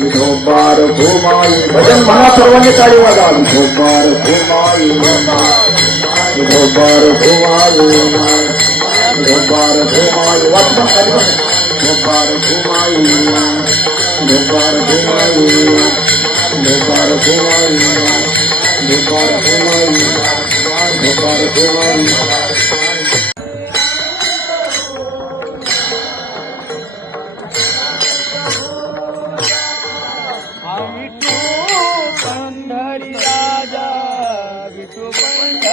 विठोबार घुमाई भजन म्हणा सर्वांनी टाळी वाजा विठोबार घुमाई विठोबार घुमाई विठोबार घुमाई वाचन खाली विठोबार घुमाई विठोबार घुमाई विठोबार घुमाई विठोबार घुमाई विठोबार घुमाई विठू पंढरी राजा विठू पंढरी